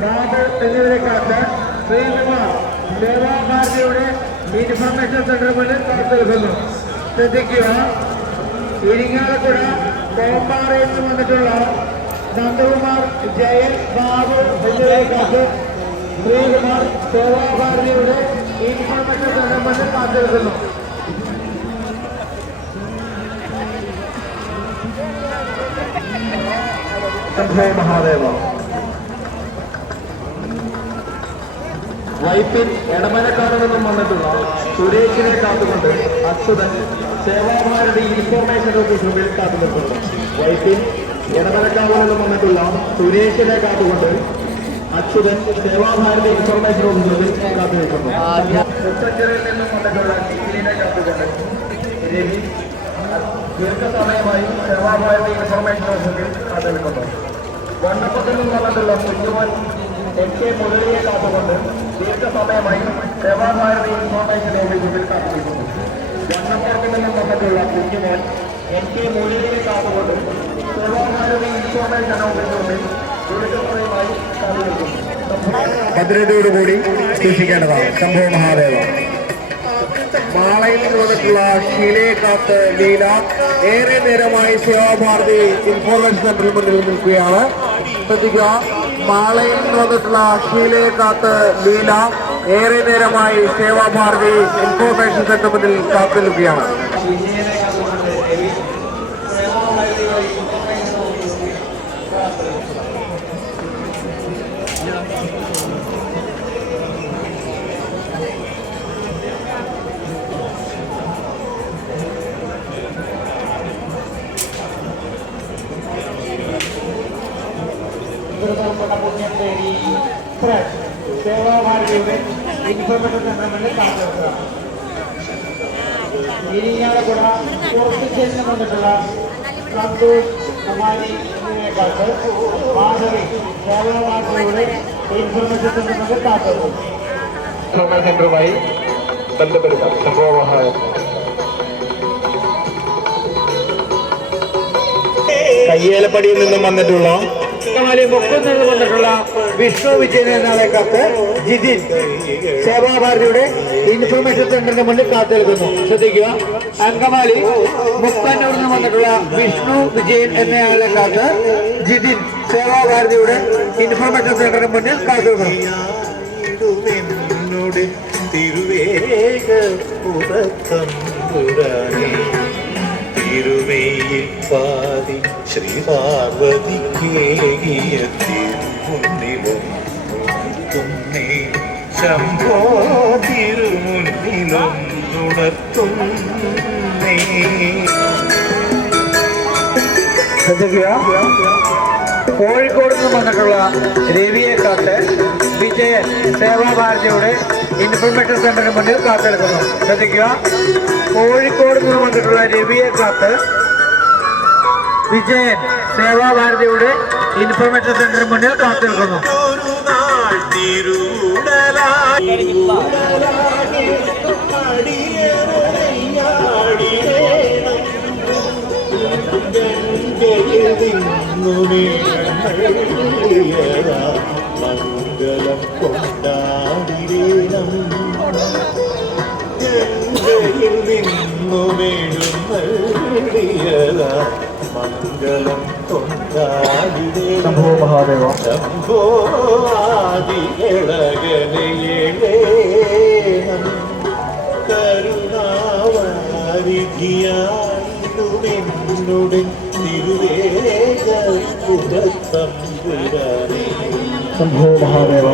ബാബു എന്നിവരെ കാത്ത് Sreekumar സേവാഭാരതിയുടെ information centre മുന്നിൽ കാത്തിരിക്കുന്നു ശ്രദ്ധിക്കുക. ഇരിങ്ങാലക്കുട കോമ്പാറയിൽ നിന്ന് വന്നിട്ടുള്ള നന്ദകുമാർ ജയൻ ബാബു എന്നിവരെ കാത്ത് ശ്രീകുമാർ സേവാഭാരതിയുടെ ഇൻഫർമേഷൻ സെന്റർ മുന്നിൽ കാത്തിരിക്കുന്നു ശംഭോ മഹാദേവ. വൈപ്പിൻ എടമലക്കാട് നിന്നും വന്നിട്ടുള്ള സുരേഷിനെ കാത്തുകൊണ്ട് അച്യുതൻ സേവാഭാരതി ഇൻഫർമേഷൻ ഓഫീസ് മുമ്പിൽ കാത്തു നിൽക്കുന്നു വൈപ്പിൻ എടമലക്കാട് നിന്നും വന്നിട്ടുള്ള സുരേഷിനെ കാത്തുകൊണ്ട് അച്യുതൻ സേവാഭാരതി ഇൻഫർമേഷൻ ഓഫീസ് മുമ്പിൽ കാത്തു നിൽക്കുന്നു മുത്തഞ്ചിറയിൽ നിന്നും വന്നിട്ടുള്ള ടീമിനെ ദീർഘസമയമായി സേവാഭാരതി ഇൻഫർമേഷൻ ഓഫീസിൽ കാത്തു നിൽക്കുന്നു വണ്ണപ്പത്തിൽ നിന്നും വന്നിട്ടുള്ള എൻ കെ മുരളിയെ കാത്തുകൊണ്ട് ദീർഘസമയമായി സേവാഭാരതി ഇൻഫോർമേഷൻ മുന്നിൽ കാത്തിരിക്കുന്നു വണ്ണപ്പുറത്ത് നിന്നും വന്നിട്ടുള്ള കുഞ്ഞുമോൻ കെ മുരളിയെ കാത്തുകൊണ്ട് ഇൻഫോർമേഷൻ മുന്നിൽ ദീർഘസമയമായി കാത്തിരിക്കുന്നു ഭദ്രതയോടുകൂടി സൂക്ഷിക്കേണ്ടതാണ് സംഭവ മഹാദേവ. മാളയിൽ നിന്ന് വന്നിട്ടുള്ള ഷീലയെ കാത്ത് ലീല ഏറെ നേരമായി സേവാഭാരതി ഇൻഫോർമേഷൻ സെന്ററിൽ മുന്നിൽ നിൽക്കുകയാണ്. ശ്രദ്ധിക്കുക മാളയിൽ വന്നിട്ടുള്ള ഷീലയെ കാത്ത് ലീല ഏറെ നേരമായി സേവാഭാരതി ഇൻഫോർമേഷൻ സെന്റർ മുന്നിൽ കാത്തു നിൽക്കുകയാണ് സേവാഭാരതിയുടെ ഇൻഫർമേഷൻ സെന്റർ മുന്നിൽ കാത്തു നിൽക്കുക ഇരിങ്ങാലക്കുട പോർച്ചുഗലിൽ വന്നിട്ടുള്ള സന്തോഷ് കുമാരി മാധവി സേവാഭാരതിയുടെ ഇൻഫർമേഷൻ സെന്ററിൽ കാത്തിരുന്നു ഇൻഫർമേഷൻ ബന്ധപ്പെടുക. സംഭവമായ കയ്യേലപ്പടിയിൽ നിന്നും വന്നിട്ടുള്ള അങ്കമാലി മുഖത്ത് നിന്ന് വന്നിട്ടുള്ള വിഷ്ണു വിജയൻ എന്നാളെ കത്ത് ജിതിൻ സേവാഭാരതിയുടെ ഇൻഫർമേഷൻ സെന്ററിന്റെ മുന്നിൽ കാത്തു നിൽക്കുന്നു ശ്രദ്ധിക്കുക. അങ്കമാലി മുക്കന്നൂരിൽ നിന്ന് വന്നിട്ടുള്ള വിഷ്ണു വിജയൻ എന്നയാളെ കാത്ത് ജിതിൻ സേവാഭാരതിയുടെ ഇൻഫർമേഷൻ സെന്ററിന് മുന്നിൽ കാത്തു നിൽക്കുന്നു എന്നോട് തിരുവേഗ പുറത്തമ്പുരാനേ. പാതി കോഴിക്കോട് നിന്ന് വന്നിട്ടുള്ള രവിയെ കാത്ത് വിജയൻ സേവാഭാരതിയുടെ ഇൻഫർമേഷൻ സെന്ററിന് മുന്നിൽ കാത്തെടുക്കുന്നു. ശ്രദ്ധിക്കുക. കോഴിക്കോട് നിന്ന് വന്നിട്ടുള്ള രവിയെ കാത്ത് വിജയൻ സേവാഭാരതിയുടെ ഇൻഫർമേഷൻ സെന്ററിന് മുന്നിൽ കാത്തിരിക്കുന്നു മംഗളം കൊണ്ടാടിരേണം മംഗളം ശംഭോ മഹാദേവ. ശംഭോ ആദി തിരുവേഗ പുരത്തമ്പുരാനേ ശംഭോ മഹാദേവ.